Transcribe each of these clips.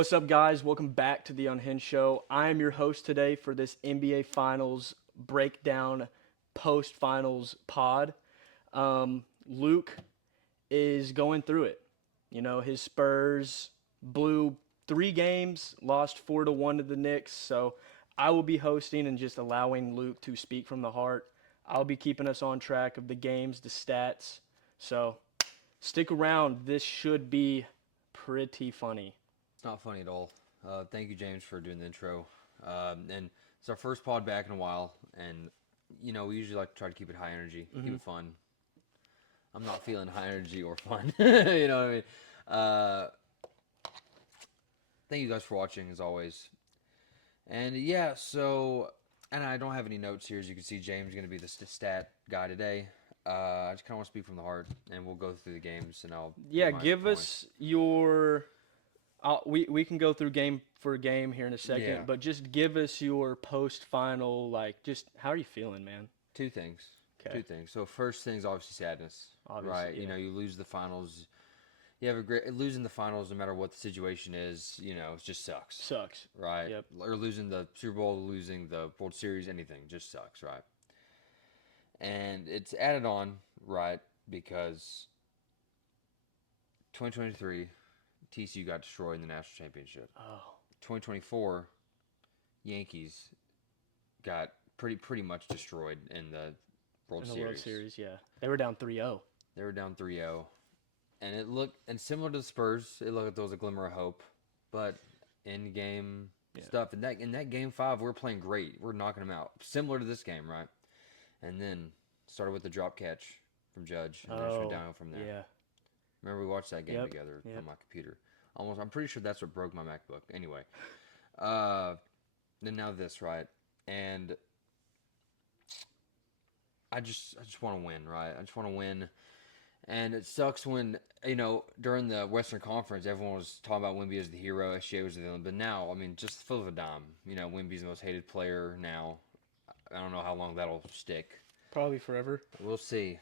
What's up, guys? Welcome back to the Unhinged Show. I am your host today for this NBA Finals breakdown post finals pod. Luke is going through it. You know, his Spurs blew 3 games, lost 4-1 to the Knicks. So I will be hosting and just allowing Luke to speak from the heart. I'll be keeping us on track of the games, the stats. So stick around. This should be pretty funny. It's not funny at all. Thank you, James, for doing the intro. And it's our first pod back in a while, and we usually like to try to keep it high energy, keep it fun. I'm not feeling high energy or fun. You know what I mean? Uh, Thank you guys for watching as always. And yeah, and I don't have any notes here. As you can see, James is going to be the stat guy today. I just kind of want to speak from the heart, and we'll go through the games, and I'll Yeah, give my give points. us your. We can go through game for game here in a second, Yeah. but just give us your post final, like, just how are you feeling, man? Two things. Okay, Two things. So first thing's obviously sadness, obviously, right? yeah, You lose the finals. You have a great losing the finals, no matter what the situation is. It just sucks, sucks. right? Yep. Or losing the Super Bowl, losing the World Series, anything just sucks, right? And it's added on, right? Because 2023, TCU got destroyed in the national championship. Oh, 2024, Yankees got pretty much destroyed in the World in the World Series. Series, yeah, they were down 3-0. They were down 3-0. And it looked, and similar to the Spurs, it looked like there was a glimmer of hope. But in game Yeah. stuff, in that game five, we're playing great. We're knocking them out. Similar to this game, right? And then started with the drop catch from Judge, and then just went Oh, downhill from there. yeah. Remember, we watched that game Yep. together Yep. on my computer. I'm pretty sure that's what broke my MacBook. Anyway, uh, then now this, right? And I just want to win, right? I just want to win. And it sucks when, during the Western Conference, everyone was talking about Wemby as the hero, SGA was the villain. But now, I mean, just flip of a dime. Wemby's the most hated player now. I don't know how long that'll stick. Probably forever. We'll see.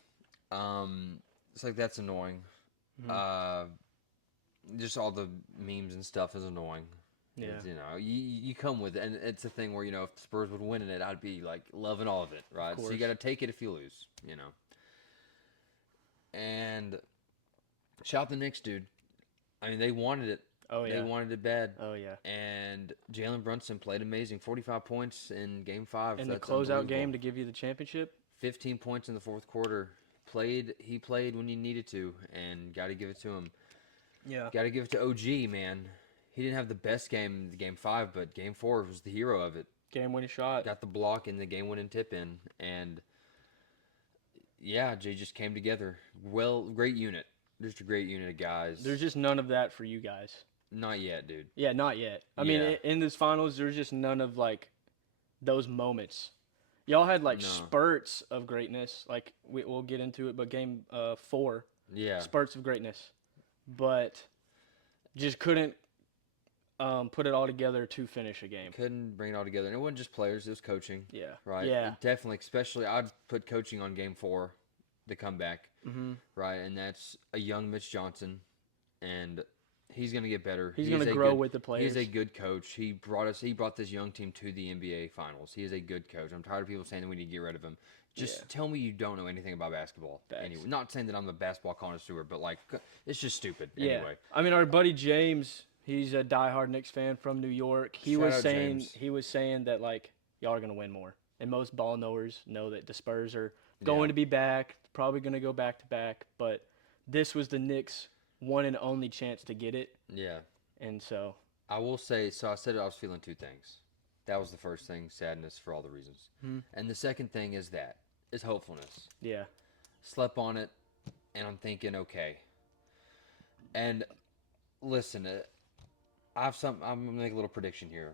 It's like that's annoying. Mhm. Uh, just all the memes and stuff is annoying. Yeah. It's, you come with it, and it's a thing where if the Spurs would win in it, I'd be like loving all of it, right? So you got to take it if you lose. And shout out the Knicks, dude. I mean, they wanted it. Oh yeah. They wanted it bad. Oh yeah. And Jalen Brunson played amazing. 45 points in Game 5. And the That's closeout game unbelievable. to give you the championship. 15 points in the fourth quarter. He played when he needed to, and got to give it to him. Yeah. Got to give it to OG, man. He didn't have the best game in Game 5, but Game 4 was the hero of it. Game winning shot. Got the block and the game-winning tip-in, and yeah, Jay just came together. Well, great unit. Just a great unit of guys. There's just none of that for you guys. Not yet, dude. Yeah, not yet. I mean, in this finals, there's just none of like those moments. Y'all had like No. spurts of greatness. Like we'll get into it, but game 4, Yeah. spurts of greatness, but just couldn't put it all together to finish a game. Couldn't bring it all together. And it wasn't just players, it was coaching. Yeah. Right? Yeah. Definitely, especially, I'd put coaching on Game 4, the comeback. Mm-hmm. Right? And that's a young Mitch Johnson. And he's going to get better. He's going to grow with the players. He's a good coach. He brought this young team to the NBA Finals. He is a good coach. I'm tired of people saying that we need to get rid of him. Just tell me you don't know anything about basketball. Facts. Anyway, not saying that I'm the basketball connoisseur, but like it's just stupid. Yeah. Anyway, I mean, our buddy James, he's a diehard Knicks fan from New York. He Shout was out saying James. that like y'all are going to win more. And most ball knowers know that the Spurs are going to be back, probably going to go back to back, but this was the Knicks' one and only chance to get it. Yeah. And so I will say, so I said I was feeling two things. That was the first thing, sadness for all the reasons. And the second thing is hopefulness. yeah. Slept on it, and I'm thinking, okay. And listen, I'm gonna make a little prediction here.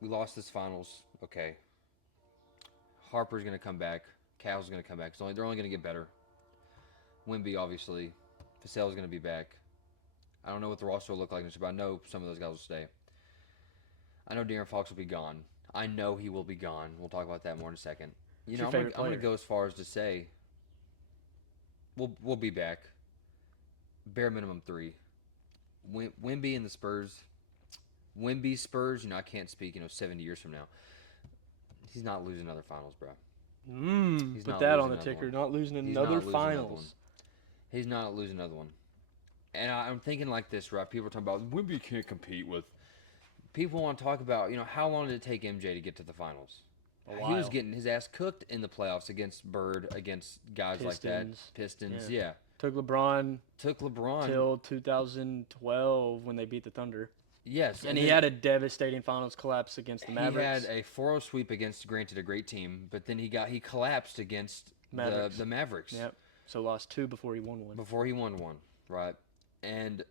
We lost this finals, okay. Harper's gonna come back. Cal's gonna come back. They're only gonna get better. Wemby, obviously. Vassell's gonna be back. I don't know what the roster will look like, but I know some of those guys will stay. I know De'Aaron Fox will be gone. I know he will be gone. We'll talk about that more in a second. I'm gonna go as far as to say we'll be back. Bare minimum 3. Wemby and the Spurs. Wemby Spurs, I can't speak, 70 years from now. He's not losing another finals, bro. He's Put not that losing on the another ticker. one. Not losing He's another not losing another one. finals. He's not losing another one. And I'm thinking like this, right? People are talking about Wemby can't compete with. People want to talk about, how long did it take MJ to get to the finals? He was getting his ass cooked in the playoffs against Bird, against guys like that. Pistons, yeah. Took LeBron till 2012 when they beat the Thunder. Yes. And he had a devastating finals collapse against the Mavericks. He had a 4-0 sweep against, granted, a great team, but then he collapsed against the Mavericks. Yep. So lost 2 before he won 1. Before he won 1, right? And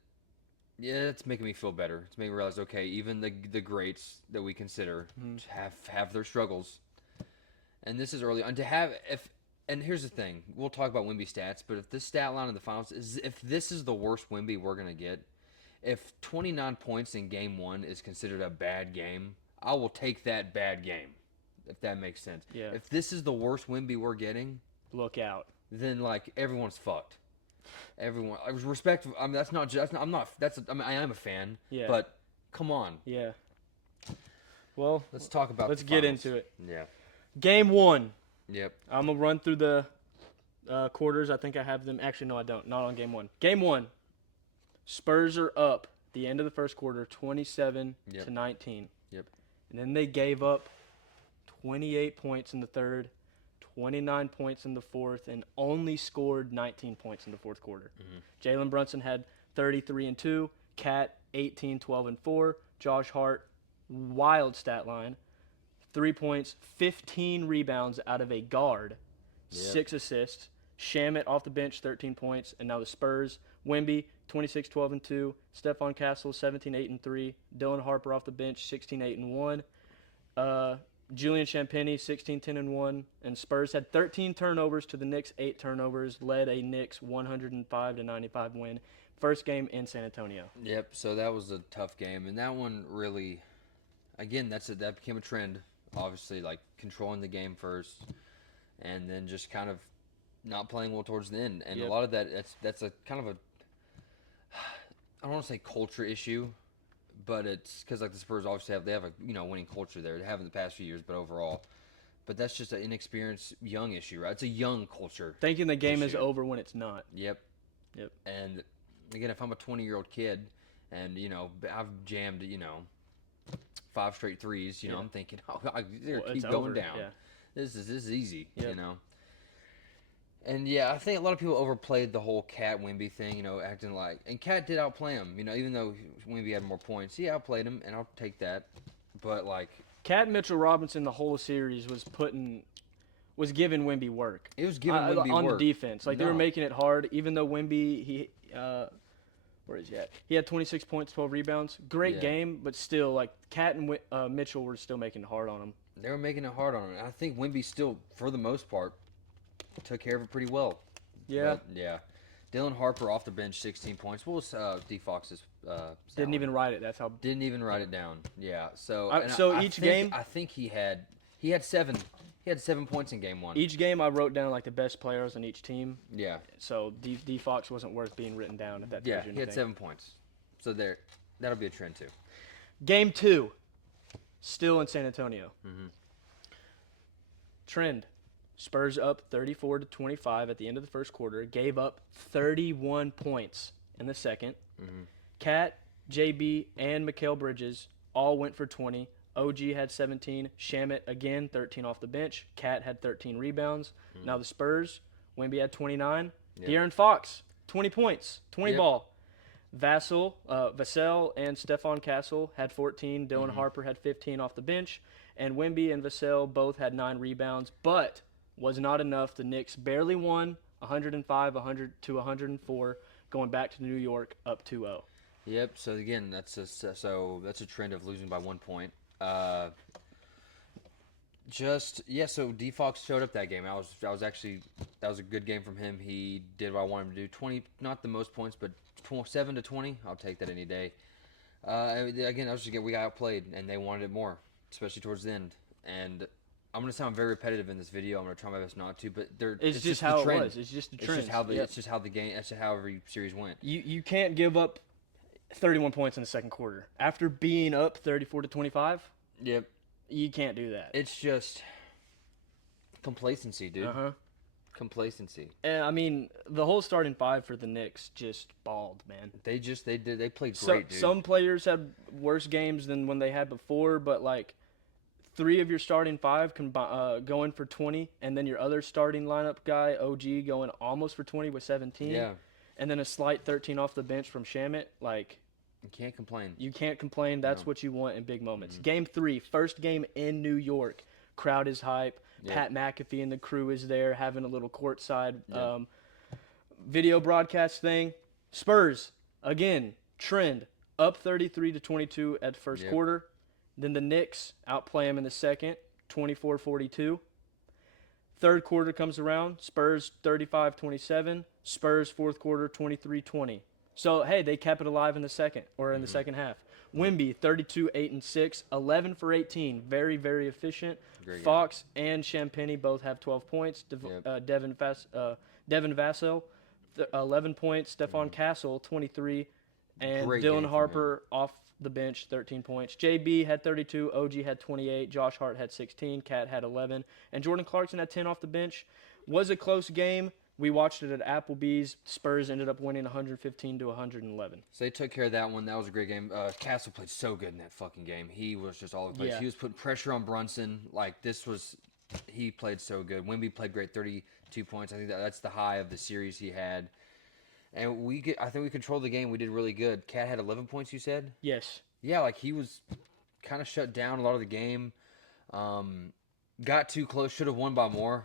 yeah, it's making me feel better. It's making me realize, okay, even the greats that we consider have their struggles. And this is early on. And here's the thing. We'll talk about Wemby stats, but if this stat line in the finals if this is the worst Wemby we're going to get, if 29 points in game 1 is considered a bad game, I will take that bad game, if that makes sense. Yeah. If this is the worst Wemby we're getting, look out. Then everyone's fucked. Everyone, I was respectful. I mean, I am a fan. Yeah. But come on. Yeah. Well, let's talk about. Let's get into it. Yeah. Game 1. Yep. I'm gonna run through the quarters. I think I have them. Actually, no, I don't. Not on game 1. Game 1. Spurs are up at the end of the first quarter, 27 to 19. Yep. And then they gave up 28 points in the third, 29 points in the fourth, and only scored 19 points in the fourth quarter. Jalen Brunson had 33 and 2, Cat 18, 12 and 4, Josh Hart, wild stat line, 3 points, 15 rebounds out of a guard, 6 assists. Shamet off the bench, 13 points, and now the Spurs. Wemby, 26, 12 and 2. Stephon Castle, 17, 8 and 3. Dylan Harper off the bench, 16, 8 and 1. Julian Champagnie, 16, 10 and 1. And Spurs had 13 turnovers to the Knicks, 8 turnovers. Led a Knicks 105-95 win. First game in San Antonio. Yep. So that was a tough game, and that one really, again, that became a trend. Obviously, like controlling the game first, and then just kind of not playing well towards the end. And a lot of that's a kind of a, I don't want to say culture issue, but it's because like the Spurs obviously have a winning culture there. They have in the past few years, but overall, but that's just an inexperienced young issue, right? It's a young culture. Thinking the game is over when it's not. Yep. And again, if I'm a 20-year-old kid, and I've jammed 5 straight threes, I'm thinking, keep going down. Yeah. This is easy, And I think a lot of people overplayed the whole Cat Wemby thing, acting like, and Cat did outplay him, even though Wemby had more points, he outplayed him, and I'll take that. But like, Cat and Mitchell Robinson the whole series was giving Wemby work. It was giving Wemby on work the defense. Like they were making it hard, even though Wemby where is he at? He had 26 points, 12 rebounds. Great game, but still, like Cat and Mitchell were still making it hard on him. They were making it hard on him. And I think Wemby still, for the most part, took care of it pretty well. Yeah. But, Dylan Harper off the bench, 16 points. What was D Fox's? Didn't even write it. That's how. Didn't even write it down. Yeah. So. Game. I think he had 7. He had 7 points in game 1. Each game, I wrote down like the best players on each team. Yeah. So D Fox wasn't worth being written down at that. Yeah, he had 7 points. So that'll be a trend too. Game 2, still in San Antonio. Trend. Spurs up 34-25 at the end of the first quarter. Gave up 31 points in the second. Cat, JB, and Mikal Bridges all went for 20. OG had 17. Shamet, again, 13 off the bench. Cat had 13 rebounds. Now the Spurs, Wemby had 29. De'Aaron Fox, 20 points, 20 ball. Vassell and Stephon Castle had 14. Dylan Harper had 15 off the bench. And Wemby and Vassell both had 9 rebounds, but was not enough. The Knicks barely won, 105-104, going back to New York up 2-0. Yep. So again, that's a trend of losing by 1 point. So D Fox showed up that game. That was a good game from him. He did what I wanted him to do. 20, not the most points, but 7 to 20. I'll take that any day. Again, we got outplayed, and they wanted it more, especially towards the end. And I'm gonna sound very repetitive in this video. I'm gonna try my best not to, but it's just how it was. It's just the trend. It's just how the game. That's just how every series went. You can't give up 31 points in the second quarter. After being up 34-25, Yep. you can't do that. It's just complacency, dude. Uh-huh. Complacency. And, I mean, the whole starting five for the Knicks just balled, man. They played great, dude. Some players had worse games than when they had before, but like 3 of your starting 5 going for 20, and then your other starting lineup guy, OG, going almost for 20 with 17. Yeah. And then a slight 13 off the bench from Shamit. Like, You can't complain. you can't complain. That's No. what you want in big moments. Game 3, first game in New York. Crowd is hype. Yeah. Pat McAfee and the crew is there having a little courtside Yeah. video broadcast thing. Spurs, again, trend, up 33-22 at first Yep. quarter. Then the Knicks outplay them in the second, 24-42. Third quarter comes around, Spurs 35-27, Spurs fourth quarter 23-20. So, hey, they kept it alive in the second, or in the second half. Wemby, 32, 8, and 6, 11 for 18. Very, very efficient. Great game. Fox and Champagny both have 12 points. Yep. Devin Vassell, 11 points. Stephon Castle, 23. And Great game Dylan from Harper off the bench, 13 points. JB had 32. OG had 28. Josh Hart had 16. Cat had 11. And Jordan Clarkson had 10 off the bench. Was a close game. We watched it at Applebee's. Spurs ended up winning 115-111. So they took care of that one. That was a great game. Castle played so good in that fucking game. He was just all over the place. Yeah. He was putting pressure on Brunson. He played so good. Wemby played great, 32 points. I think that's the high of the series he had. And I think we controlled the game. We did really good. Cat had 11 points, you said? Yes. Yeah, like he was kind of shut down a lot of the game. Got too close. Should have won by more.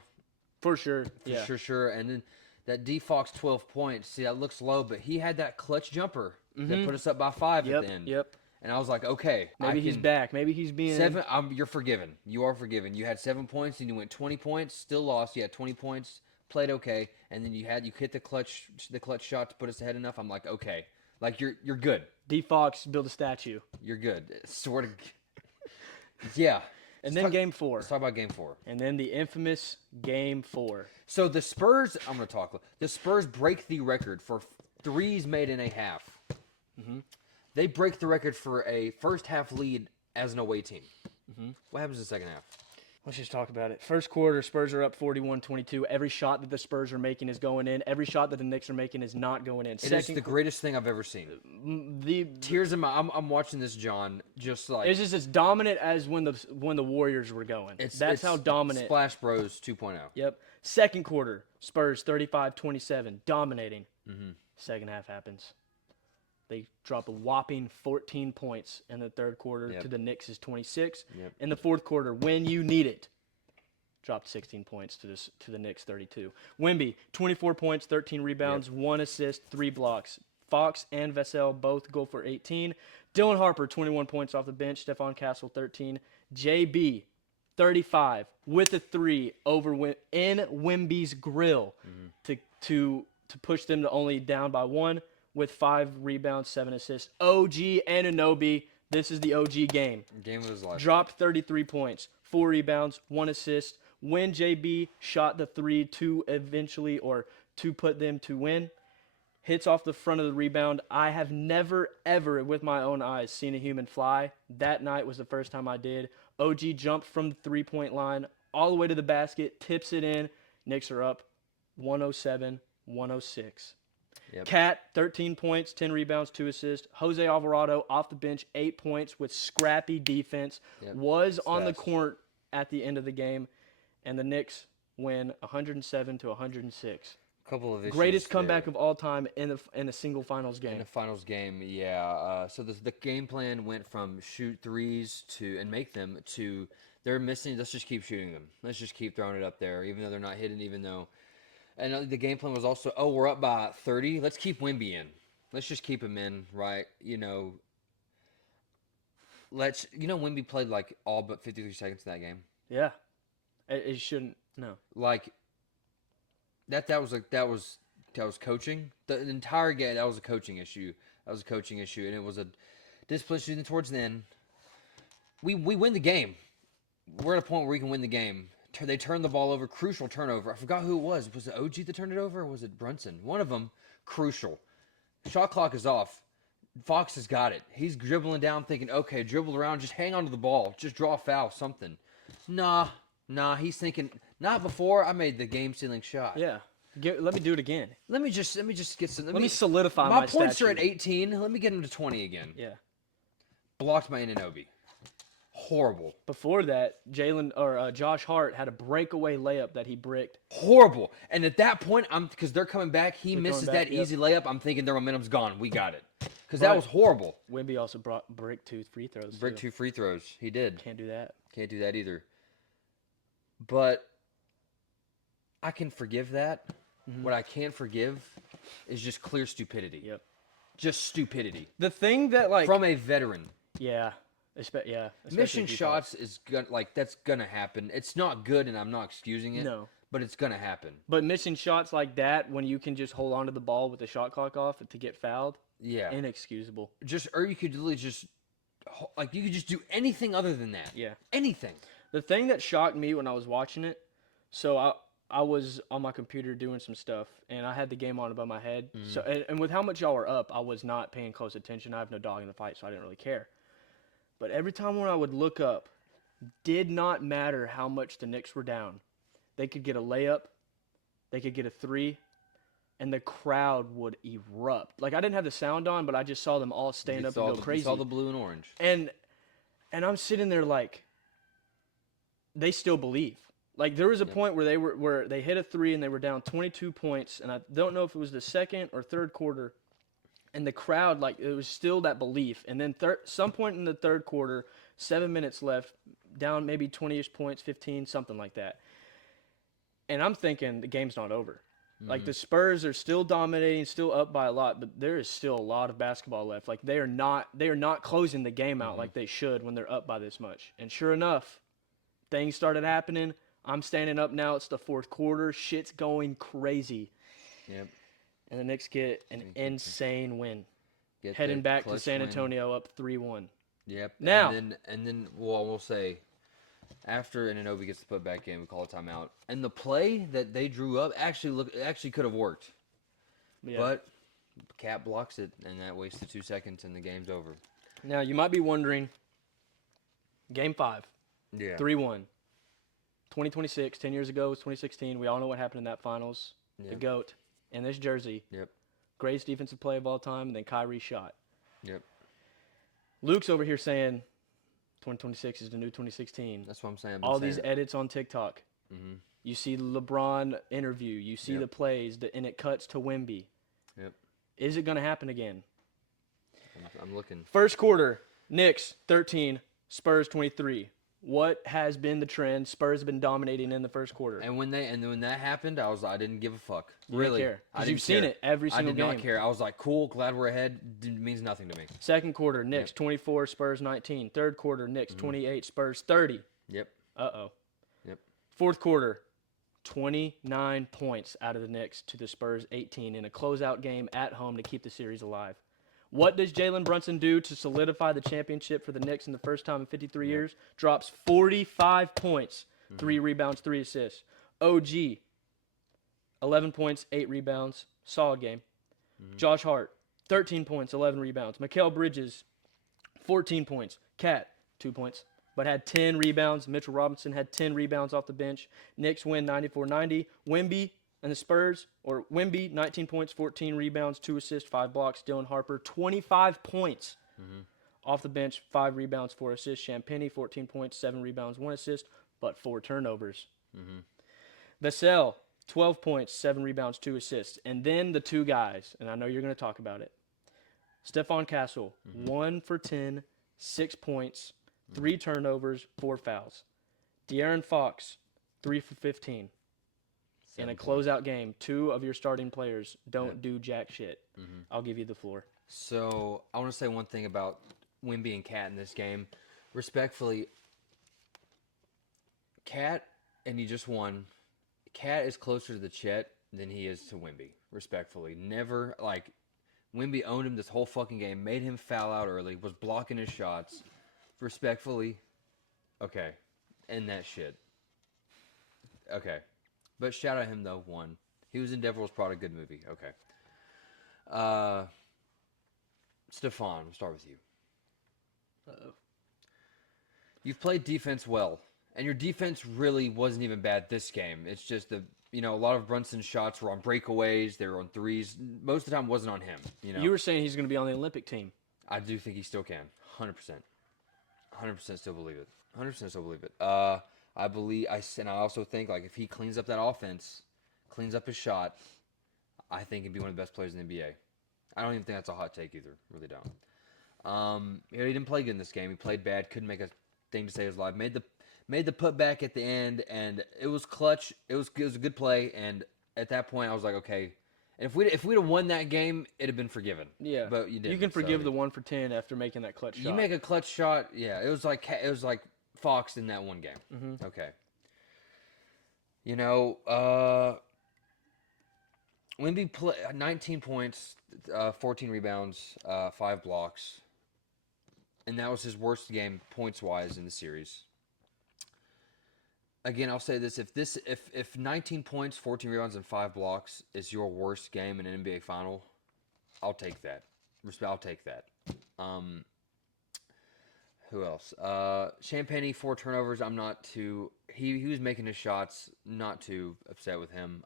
For sure. Yeah. Sure. And then that D Fox 12 points. See, that looks low, but he had that clutch jumper that put us up by 5 at the end. Yep. And I was like, okay, Maybe he's back. Maybe he's being 7. You're forgiven. You are forgiven. You had 7 points, and you went 20 points. Still lost. You had 20 points. Played okay, and then you hit the clutch shot to put us ahead enough. I'm like, okay, like you're good. D Fox build a statue. You're good. Sort of. Yeah. And then game 4. Let's talk about game 4. And then the infamous game 4. So the Spurs, I'm going to talk. The Spurs break the record for threes made in a half. Mm-hmm. They break the record for a first half lead as an away team. Mm-hmm. What happens in the second half? Let's just talk about it. First quarter, Spurs are up 41-22. Every shot that the Spurs are making is going in. Every shot that the Knicks are making is not going in. It is the greatest thing I've ever seen. The Tears in my. I'm watching this, John. Just like it's just as dominant as when the Warriors were going. That's how dominant. Splash Bros 2.0. Yep. Second quarter, Spurs 35-27, dominating. Mm-hmm. Second half happens. They drop a whopping 14 points in the third quarter to the Knicks' 26. Yep. In the fourth quarter, when you need it, dropped 16 points to the Knicks' 32. Wemby, 24 points, 13 rebounds, 1 assist, 3 blocks. Fox and Vassell both go for 18. Dylan Harper, 21 points off the bench. Stephon Castle, 13. JB, 35 with a 3 in Wemby's grill to push them to only down by 1. With 5 rebounds, 7 assists. OG Anunoby, this is the OG game. Game of his life. Dropped 33 points, 4 rebounds, 1 assist. When JB shot the 3 to put them to win, hits off the front of the rebound. I have never, ever, with my own eyes, seen a human fly. That night was the first time I did. OG jumped from the 3-point line all the way to the basket, tips it in. Knicks are up 107-106. Yep. Cat, 13 points, 10 rebounds, 2 assists. Jose Alvarado off the bench, 8 points with scrappy defense. Yep. Was on the court at the end of the game, and the Knicks win 107-106. Couple of issues Greatest there. comeback of all time in a single finals game. In a finals game, yeah. So the game plan went from shoot threes and make them to they're missing. Let's just keep shooting them. Let's just keep throwing it up there, even though they're not hitting. Even though, and the game plan was also, we're up by 30. Let's keep Wemby in. Let's just keep him in, right? Wemby played like all but 53 seconds in that game. Yeah, it shouldn't. No, Like that was coaching. The entire game, that was a coaching issue. And it was a discipline issue. Towards the end, we win the game. We're at a point where we can win the game. They turned the ball over. Crucial turnover. I forgot who it was. Was it OG that turned it over, or was it Brunson? One of them. Crucial. Shot clock is off. Fox has got it. He's dribbling down, thinking, okay, dribble around, just hang on to the ball, just draw a foul, something. Nah, he's thinking, not before I made the game-sealing shot. Yeah. Let me do it again. Let me just get some. Let me solidify My my points are statue. at 18. Let me get him to 20 again. Yeah. Blocked by Anunoby. Horrible. Before that, Josh Hart had a breakaway layup that he bricked. Horrible. And at that point, because they're coming back, he They're misses coming back, that yep. easy layup. I'm thinking their momentum's gone. We got it. Because that was horrible. Wemby also bricked 2 free throws. Brick 2 free throws. He did. Can't do that. Can't do that either. But I can forgive that. Mm-hmm. What I can't forgive is just clear stupidity. Yep. Just stupidity. The thing that, like... From a veteran. Yeah. Missing shots is that's gonna happen. It's not good, and I'm not excusing it. No, but it's gonna happen. But missing shots like that, when you can just hold on to the ball with the shot clock off to get fouled, inexcusable. Or you could literally just you could just do anything other than that. Yeah, anything. The thing that shocked me when I was watching it, so I was on my computer doing some stuff, and I had the game on above my head. Mm-hmm. So and with how much y'all were up, I was not paying close attention. I have no dog in the fight, so I didn't really care. But every time when I would look up, did not matter how much the Knicks were down. They could get a layup, they could get a 3, and the crowd would erupt. Like, I didn't have the sound on, but I just saw them all stand up and go crazy. You saw the blue and orange. And I'm sitting there like, they still believe. Like, there was a point where they hit a 3 and they were down 22 points, and I don't know if it was the second or third quarter. And the crowd, like, it was still that belief. And then some point in the third quarter, 7 minutes left, down maybe 20-ish points, 15, something like that. And I'm thinking the game's not over. Mm-hmm. Like, the Spurs are still dominating, still up by a lot, but there is still a lot of basketball left. Like, they are not closing the game out like they should when they're up by this much. And sure enough, things started happening. I'm standing up now. It's the fourth quarter. Shit's going crazy. Yep. And the Knicks get an insane win. Heading back to San Antonio up 3-1. Yep. Now. And then we'll say, after Anunoby gets the putback game, we call a timeout. And the play that they drew up actually could have worked. Yeah. But Cat blocks it, and that wasted 2 seconds, and the game's over. Now, you might be wondering, Game 5, 3-1. 2026, 10 years ago was 2016. We all know what happened in that finals. Yep. The GOAT. In this jersey, greatest defensive play of all time, and then Kyrie shot. Yep. Luke's over here saying 2026 is the new 2016. That's what I'm saying. All these edits on TikTok. Mm-hmm. You see the LeBron interview. You see the plays, and it cuts to Wemby. Yep. Is it going to happen again? I'm looking. First quarter, Knicks 13, Spurs 23. What has been the trend? Spurs have been dominating in the first quarter. And when that happened, I didn't give a fuck. You really? Didn't care. Because you've seen it every single game. I did not care. I was like, cool, glad we're ahead. It means nothing to me. Second quarter, Knicks 24, Spurs 19. Third quarter, Knicks 28, Spurs 30. Yep. Uh-oh. Yep. Fourth quarter, 29 points out of the Knicks to the Spurs 18 in a closeout game at home to keep the series alive. What does Jalen Brunson do to solidify the championship for the Knicks in the first time in 53 years? Drops 45 points, 3 rebounds, 3 assists. OG, 11 points, 8 rebounds, solid game. Mm-hmm. Josh Hart, 13 points, 11 rebounds. Mikal Bridges, 14 points. Cat, 2 points, but had 10 rebounds. Mitchell Robinson had 10 rebounds off the bench. Knicks win 94-90. Wemby and the Spurs, or Wemby, 19 points, 14 rebounds, 2 assists, 5 blocks. Dylan Harper, 25 points off the bench, 5 rebounds, 4 assists. Champagnie, 14 points, 7 rebounds, 1 assist, but 4 turnovers. Vassell, 12 points, 7 rebounds, 2 assists. And then the two guys, and I know you're going to talk about it. Stephon Castle, 1 for 10, 6 points, 3 turnovers, 4 fouls. De'Aaron Fox, 3 for 15. In a closeout game, 2 of your starting players don't do jack shit. I'll give you the floor. So I want to say one thing about Wemby and Cat in this game. Respectfully, Cat, and he just won. Cat is closer to the Chet than he is to Wemby. Respectfully, never Wemby owned him this whole fucking game, made him foul out early, was blocking his shots. Respectfully, okay, end that shit. Okay. But shout out him, though, 1. He was in Devil's Prada, good movie. Okay. Stephon, we'll start with you. Uh-oh. You've played defense well, and your defense really wasn't even bad this game. It's just a lot of Brunson's shots were on breakaways, they were on threes. Most of the time, it wasn't on him. You were saying he's going to be on the Olympic team. I do think he still can, 100%, 100% still believe it, 100% still believe it. I also think like if he cleans up that offense, cleans up his shot, I think he'd be one of the best players in the NBA. I don't even think that's a hot take either. Really don't. He didn't play good in this game. He played bad. Couldn't make a thing to save his life. Made the putback at the end, and it was clutch. It was a good play. And at that point, I was like, okay. And if we'd have won that game, it'd have been forgiven. Yeah, but you didn't. You can forgive the 1 for 10 after making that clutch shot. You make a clutch shot. Yeah, it was like Fox in that one game. Mm-hmm. Okay. Wemby played 19 points, 14 rebounds, 5 blocks, and that was his worst game points-wise in the series. Again, I'll say this: if 19 points, 14 rebounds, and 5 blocks is your worst game in an NBA final, I'll take that. I'll take that. Who else? Champagne, 4 turnovers. I'm not too. He was making his shots. Not too upset with him.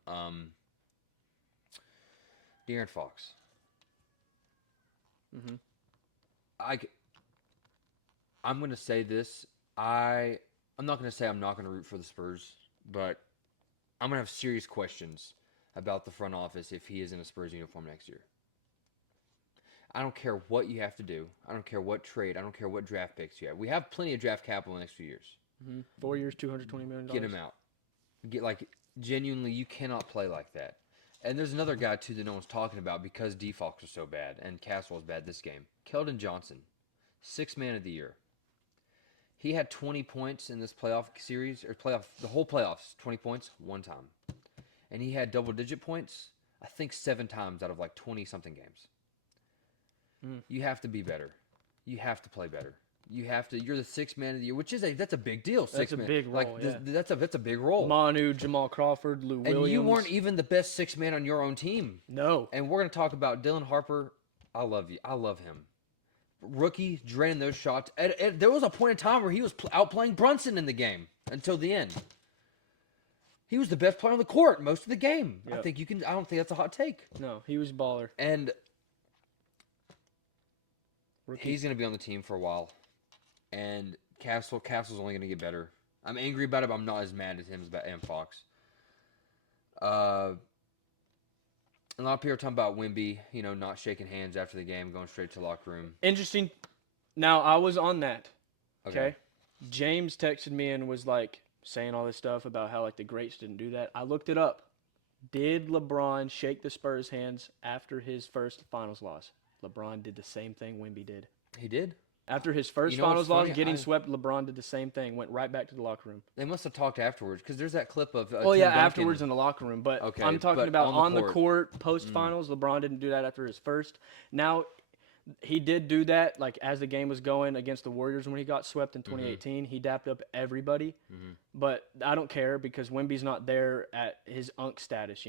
De'Aaron Fox. Mm-hmm. I'm going to say this. I'm not going to say I'm not going to root for the Spurs, but I'm going to have serious questions about the front office if he is in a Spurs uniform next year. I don't care what you have to do. I don't care what trade. I don't care what draft picks you have. We have plenty of draft capital in the next few years. Mm-hmm. 4 years, $220 million. Get him out. Genuinely, you cannot play like that. And there's another guy, too, that no one's talking about because D-Fox was so bad and Castle was bad this game. Keldon Johnson, 6th man of the year. He had 20 points in this playoff series, the whole playoffs, 20 points, 1 time. And he had double-digit points, I think 7 times out of 20-something games. You have to be better. You have to play better. You're the 6th man of the year, which that's a big deal. That's a big role. That's a big role. Manu, Jamal Crawford, Lou Williams. And you weren't even the best 6th man on your own team. No. And we're going to talk about Dylan Harper. I love you. I love him. Rookie, draining those shots. There was a point in time where he was outplaying Brunson in the game until the end. He was the best player on the court most of the game. Yep. I don't think that's a hot take. No, he was baller. And he's going to be on the team for a while. And Castle's only going to get better. I'm angry about it, but I'm not as mad at him as about Fox. A lot of people are talking about Wemby, not shaking hands after the game, going straight to the locker room. Interesting. Now, I was on that. Okay. James texted me and was saying all this stuff about how the greats didn't do that. I looked it up. Did LeBron shake the Spurs' hands after his first finals loss? LeBron did the same thing Wemby did. He did? After his first finals loss, getting swept, LeBron did the same thing. Went right back to the locker room. They must have talked afterwards because there's that clip of. Afterwards in the locker room. But I'm talking about on the court post finals. LeBron didn't do that after his first. Now, he did do that as the game was going against the Warriors when he got swept in 2018. He dapped up everybody. But I don't care because Wemby's not there at his unk status.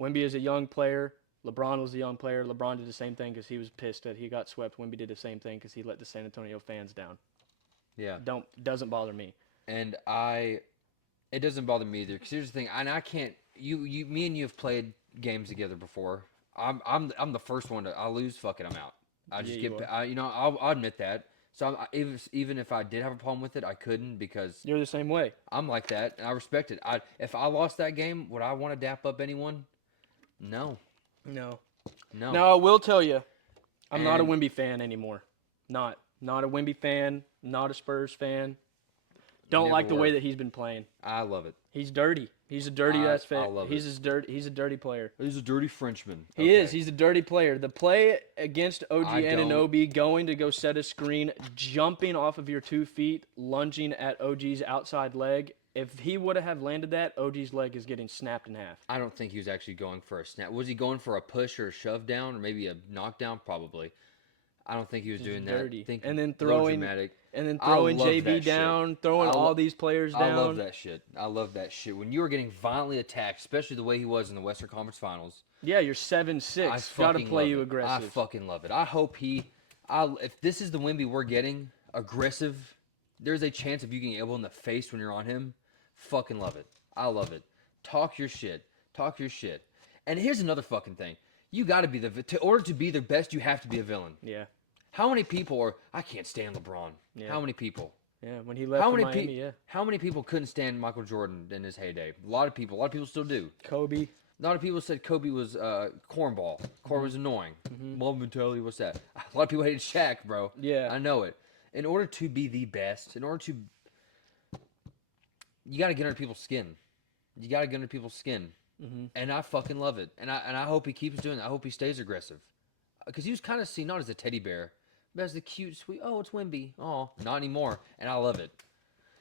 Wemby is a young player. LeBron was a young player. LeBron did the same thing because he was pissed that he got swept. Wemby did the same thing because he let the San Antonio fans down. Yeah. Doesn't bother me. And it doesn't bother me either. Because here's the thing, and I can't. Me and you have played games together before. I'm the first one I lose. Fuck it, I'm out. I just I'll admit that. So even if I did have a problem with it, I couldn't because you're the same way. I'm like that, and I respect it. If I lost that game, would I want to dap up anyone? No. No. Now, I will tell you, I'm not a Wemby fan anymore. Not a Wemby fan, not a Spurs fan. Don't like the way that he's been playing. I love it. He's dirty. He's a dirty-ass fan. He's a dirty player. He's a dirty Frenchman. He is. He's a dirty player. The play against OG Anunoby, going to go set a screen, jumping off of your 2 feet, lunging at OG's outside leg. If he would have landed that, OG's leg is getting snapped in half. I don't think he was actually going for a snap. Was he going for a push or a shove down or maybe a knockdown? Probably. I don't think he was doing dirty. That. And then throwing JB down, throwing all these players down. I love that shit. I love that shit. When you were getting violently attacked, especially the way he was in the Western Conference Finals. Yeah, you're 7'6". Got to play you aggressive. I fucking love it. I hope he If this is the Wemby we're getting, aggressive, there's a chance of you getting elbow in the face when you're on him. Fucking love it. I love it. Talk your shit. Talk your shit. And here's another fucking thing. You got to be in order to be the best, you have to be a villain. Yeah. How many people are, I can't stand LeBron? Yeah. How many people? Yeah, when he left for Miami, yeah. How many people couldn't stand Michael Jordan in his heyday? A lot of people. A lot of people still do. Kobe. A lot of people said Kobe was cornball. Kobe was annoying. Mob mentality, what's that? A lot of people hated Shaq, bro. Yeah. I know it. In order to be the best, you got to get under people's skin. You got to get under people's skin. And I fucking love it. And I hope he keeps doing it. I hope he stays aggressive. Because he was kind of seen not as a teddy bear, but as the cute, sweet, oh, it's Wemby. Oh, not anymore. And I love it.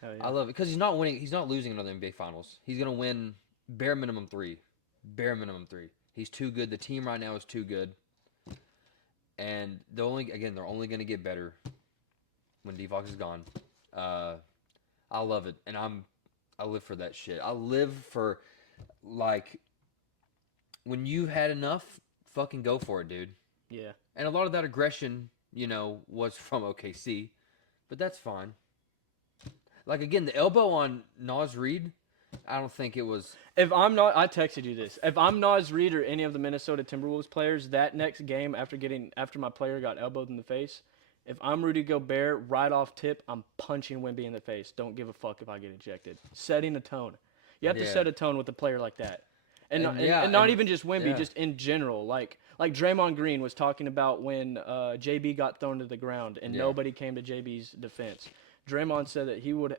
Hell yeah. I love it. Because he's not winning. He's not losing another NBA Finals. He's going to win bare minimum 3. Bare minimum 3. He's too good. The team right now is too good. And they're only going to get better when D-Fox is gone. I love it. And I live for that shit. I live for, like, when you've had enough, fucking go for it, dude. Yeah. And a lot of that aggression, was from OKC. But that's fine. Like, again, the elbow on Naz Reid, I don't think it was. I texted you this. If I'm Naz Reid or any of the Minnesota Timberwolves players, that next game after my player got elbowed in the face, if I'm Rudy Gobert, right off tip, I'm punching Wemby in the face. Don't give a fuck if I get ejected. Setting a tone. You have to set a tone with a player like that. And not even just Wemby, just in general. Like Draymond Green was talking about when JB got thrown to the ground and nobody came to JB's defense. Draymond said that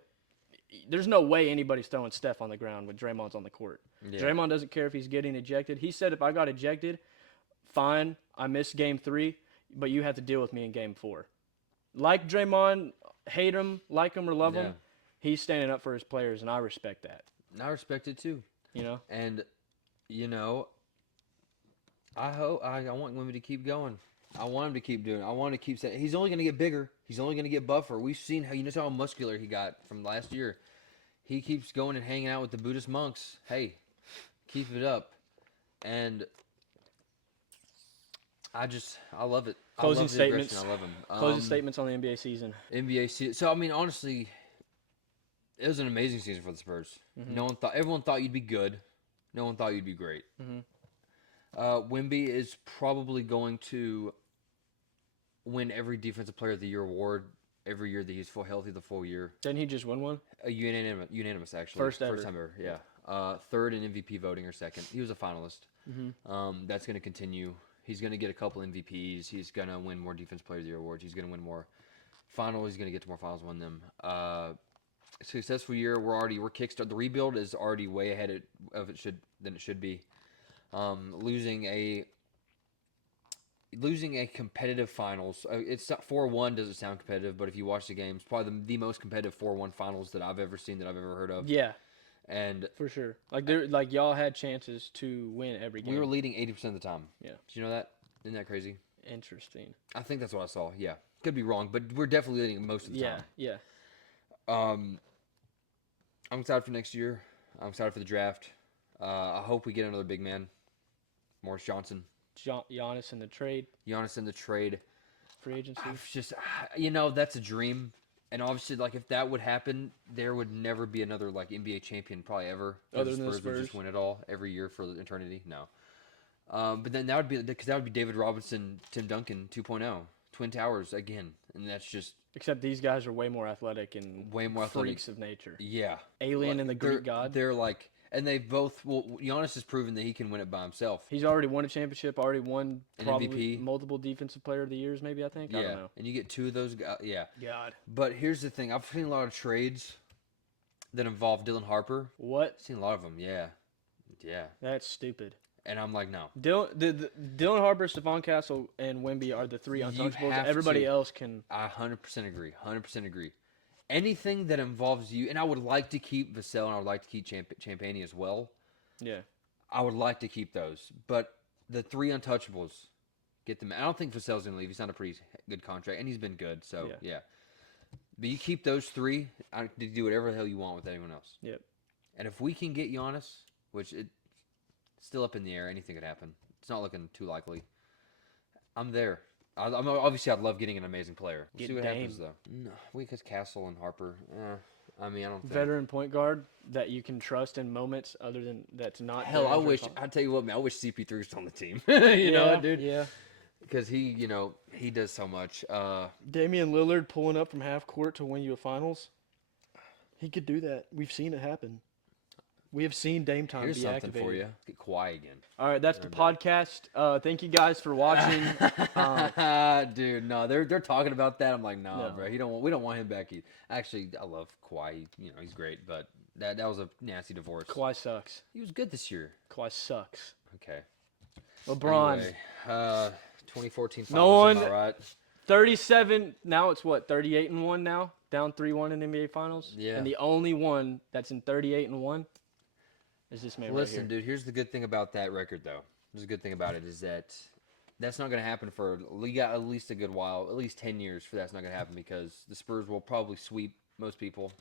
there's no way anybody's throwing Steph on the ground when Draymond's on the court. Yeah. Draymond doesn't care if he's getting ejected. He said if I got ejected, fine, I missed game 3, but you have to deal with me in game 4. Like Draymond, hate him, like him or love him, he's standing up for his players, and I respect that. And I respect it too. And, I want Wemby to keep going. I want him to keep doing it. I want him to keep saying he's only going to get bigger. He's only going to get buffer. We've seen how muscular he got from last year. He keeps going and hanging out with the Buddhist monks. Hey, keep it up. And I love it. Closing statements. I love him. Closing statements on the NBA season. NBA season. So, I mean, honestly, it was an amazing season for the Spurs. Everyone thought you'd be good. No one thought you'd be great. Wemby is probably going to win every Defensive Player of the Year award every year that he's full healthy the full year. Didn't he just win one? Unanimous actually. First time ever. Yeah. Third in MVP voting or second. He was a finalist. That's going to continue. He's going to get a couple MVPs. He's going to win more Defensive Player of the Year awards. He's going to win more finals. He's going to get to more finals, win them. Successful year. We're kickstarted. The rebuild is already way ahead than it should be. Losing a competitive finals. It's not 4-1 doesn't sound competitive, but if you watch the games, probably the most competitive 4-1 finals that I've ever seen, that I've ever heard of. Yeah, and for sure. Y'all had chances to win every game. We were leading 80% of the time. Yeah. Did you know that? Isn't that crazy? Interesting. I think that's what I saw. Yeah, could be wrong, but we're definitely leading most of the time. Yeah. I'm excited for next year. I'm excited for the draft. I hope we get another big man. Morris Johnson. Giannis in the trade. Free agency. Just, that's a dream. And obviously, if that would happen, there would never be another, NBA champion probably ever. Other than the Spurs. Would just win it all every year for eternity. No. But then that would be David Robinson, Tim Duncan 2.0. Twin Towers again. And that's just... Except these guys are way more athletic and freaks of nature. Yeah. Alien and the Greek god. They're and they've both... Well, Giannis has proven that he can win it by himself. He's already won a championship, already won an probably MVP. Multiple Defensive Player of the Years, maybe, I think. Yeah. I don't know. And you get 2 of those guys. Yeah. God. But here's the thing. I've seen a lot of trades that involve Dylan Harper. What? I've seen a lot of them, yeah. Yeah. That's stupid. And I'm like, no. Dylan Harper, Stephon Castle, and Wemby are the 3 untouchables. Everybody else can... I 100% agree. 100% agree. Anything that involves you... And I would like to keep Vassell, and I would like to keep Champagny as well. Yeah. I would like to keep those. But the 3 untouchables, get them. I don't think Vassell's going to leave. He's on a pretty good contract, and he's been good. So, yeah. But you keep those 3 to do whatever the hell you want with anyone else. Yep. And if we can get Giannis, which it's still up in the air, anything could happen. It's not looking too likely. I'm there. Obviously, I'd love getting an amazing player. We'll Get see what Dame. happens, though. No, because Castle and Harper, I mean, I don't think. Veteran point guard that you can trust in moments other than that's not. Hell, their I injury wish, time. I tell you what, man, I wish CP3 was on the team. You know, dude? Yeah. Because he does so much. Damian Lillard pulling up from half court to win you a finals. He could do that. We've seen it happen. We have seen Dame time Here's be something activated. for you. Get Kawhi again. All right, that's the I'm done. podcast. Thank you guys for watching. Dude, no, they're talking about that. I'm like, nah, No. bro. We don't want him back. Actually, I love Kawhi. He's great, but that was a nasty divorce. Kawhi sucks. He was good this year. Kawhi sucks. Okay. LeBron, Anyway, 2014 finals. No one- Am I right? 37. Now it's what? 38-1 now. Down 3-1 in NBA Finals. Yeah. And the only one that's in 38-1 is this man Listen, right here. dude. Here's the good thing about that record, though. There's a good thing about it is that that's not going to happen for we got at least a good while, at least 10 years for that's not going to happen because the Spurs will probably sweep most people,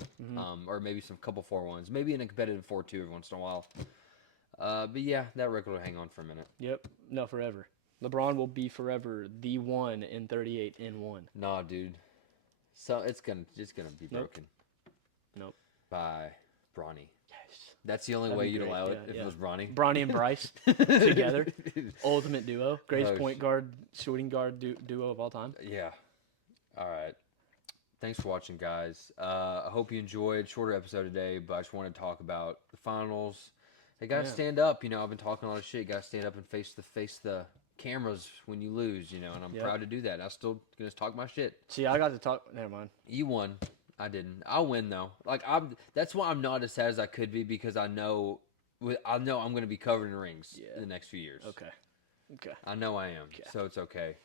or maybe some couple 4-1s, maybe in a competitive 4-2 every once in a while. But yeah, that record will hang on for a minute. Yep. No, forever. LeBron will be forever the one in 38-1. Nah, dude. So it's gonna be broken. Nope. By Bronny. Yes. That's the only That'd way be you'd great, allow it yeah, if yeah. it was Bronny. Bronny and Bryce together. Ultimate duo. Greatest Oh, point guard, shooting guard duo of all time. Yeah. All right. Thanks for watching, guys. I hope you enjoyed. Shorter episode today, but I just want to talk about the finals. Hey, guys, stand up. I've been talking a lot of shit. You gotta stand up and face the cameras when you lose. And I'm proud to do that. I'm still gonna talk my shit. See, I got to talk. Never mind. You won. I didn't. I'll win though. That's why I'm not as sad as I could be because I know I'm gonna be covered in rings in the next few years. Okay. I know I am. So it's okay.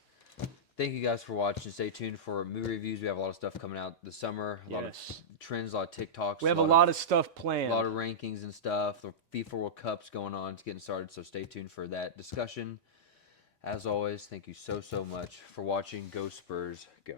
Thank you guys for watching. Stay tuned for movie reviews. We have a lot of stuff coming out this summer. A lot of trends, a lot of TikToks. We have a lot of stuff planned. A lot of rankings and stuff. The FIFA World Cup's going on. It's getting started, so stay tuned for that discussion. As always, thank you so much for watching. Go Spurs, go.